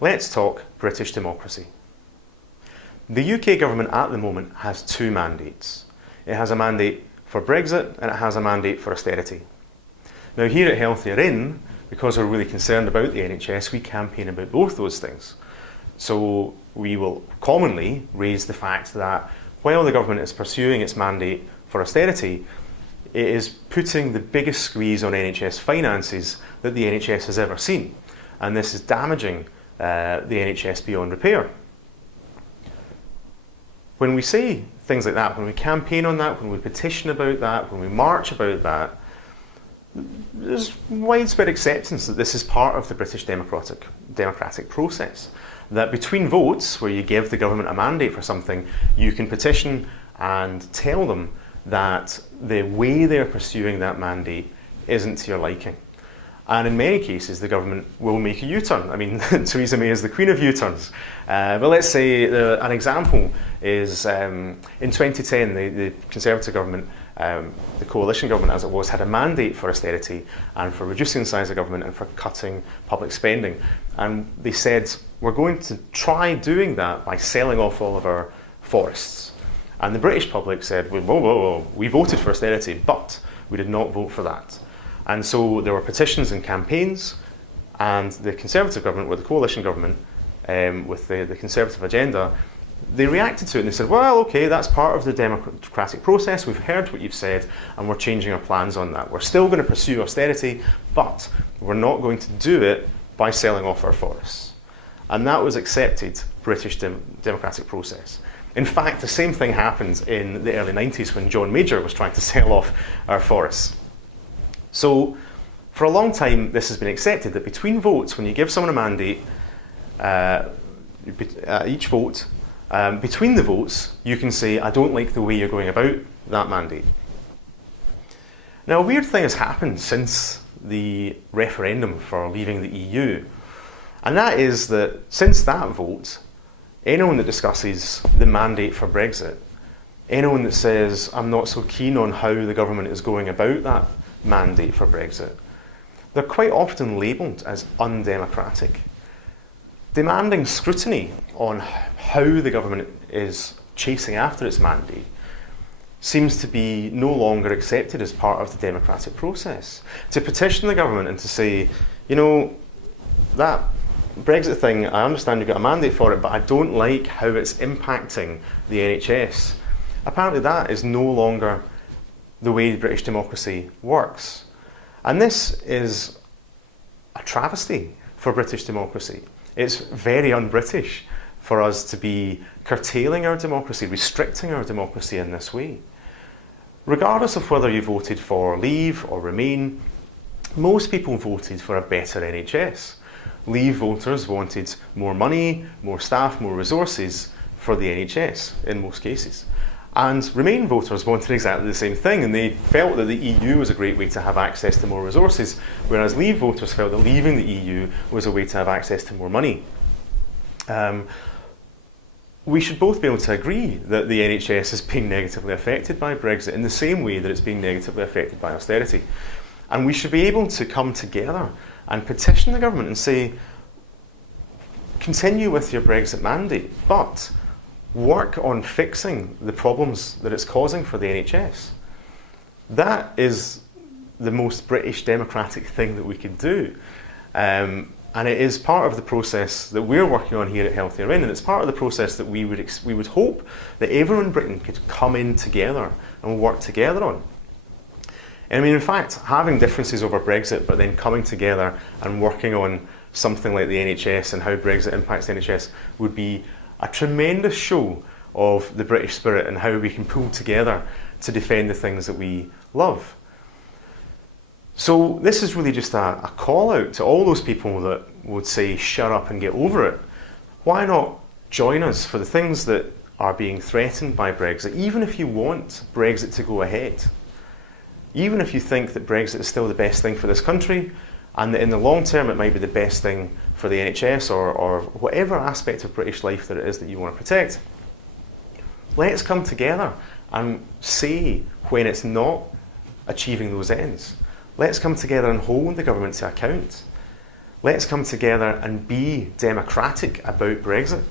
Let's talk British democracy. The UK government at the moment has two mandates. It has a mandate for Brexit and it has a mandate for austerity. Now here at Healthier In, because we're really concerned about the NHS, we campaign about both those things. So we will commonly raise the fact that while the government is pursuing its mandate for austerity, it is putting the biggest squeeze on NHS finances that the NHS has ever seen. And this is damaging the NHS beyond repair. When we say things like that, when we campaign on that, when we petition about that, when we march about that, there's widespread acceptance that this is part of the British democratic process. That between votes, where you give the government a mandate for something, you can petition and tell them that the way they're pursuing that mandate isn't to your liking. And in many cases, the government will make a U-turn. I mean, Theresa May is the queen of U-turns. But let's say an example is in 2010, the Conservative government, the coalition government as it was, had a mandate for austerity and for reducing the size of government and for cutting public spending. And they said, we're going to try doing that by selling off all of our forests. And the British public said, whoa, whoa, whoa, we voted for austerity, but we did not vote for that. And so there were petitions and campaigns, and the Conservative government, or the coalition government, with the Conservative agenda, they reacted to it and they said, well, okay, that's part of the democratic process, we've heard what you've said, and we're changing our plans on that. We're still going to pursue austerity, but we're not going to do it by selling off our forests. And that was accepted British democratic process. In fact, the same thing happened in the early 90s when John Major was trying to sell off our forests. So, for a long time, this has been accepted that between votes, when you give someone a mandate, each vote, between the votes, you can say, I don't like the way you're going about that mandate. Now, a weird thing has happened since the referendum for leaving the EU, and that is that since that vote, anyone that discusses the mandate for Brexit, anyone that says, I'm not so keen on how the government is going about that mandate for Brexit, they're quite often labelled as undemocratic, demanding scrutiny on how the government is chasing after its mandate seems to be no longer accepted as part of the democratic process. To petition the government and to say, you know, that Brexit thing, I understand you've got a mandate for it, but I don't like how it's impacting the NHS. Apparently that is no longer the way British democracy works. And this is a travesty for British democracy. It's very un-British for us to be curtailing our democracy, restricting our democracy in this way. Regardless of whether you voted for Leave or Remain, most people voted for a better NHS. Leave voters wanted more money, more staff, more resources for the NHS in most cases. And Remain voters wanted exactly the same thing, and they felt that the EU was a great way to have access to more resources, whereas Leave voters felt that leaving the EU was a way to have access to more money. We should both be able to agree that the NHS is being negatively affected by Brexit in the same way that it's being negatively affected by austerity. And we should be able to come together and petition the government and say, continue with your Brexit mandate, but work on fixing the problems that it's causing for the NHS. That is the most British democratic thing that we could do. And it is part of the process that we're working on here at Healthier In, and it's part of the process that we would hope that everyone in Britain could come in together and work together on. I mean, in fact, having differences over Brexit, but then coming together and working on something like the NHS and how Brexit impacts the NHS would be a tremendous show of the British spirit and how we can pull together to defend the things that we love. So this is really just a call out to all those people that would say, shut up and get over it. Why not join us for the things that are being threatened by Brexit, even if you want Brexit to go ahead? Even if you think that Brexit is still the best thing for this country, and that in the long term it might be the best thing for the NHS or whatever aspect of British life that it is that you want to protect, let's come together and say when it's not achieving those ends. Let's come together and hold the government to account. Let's come together and be democratic about Brexit.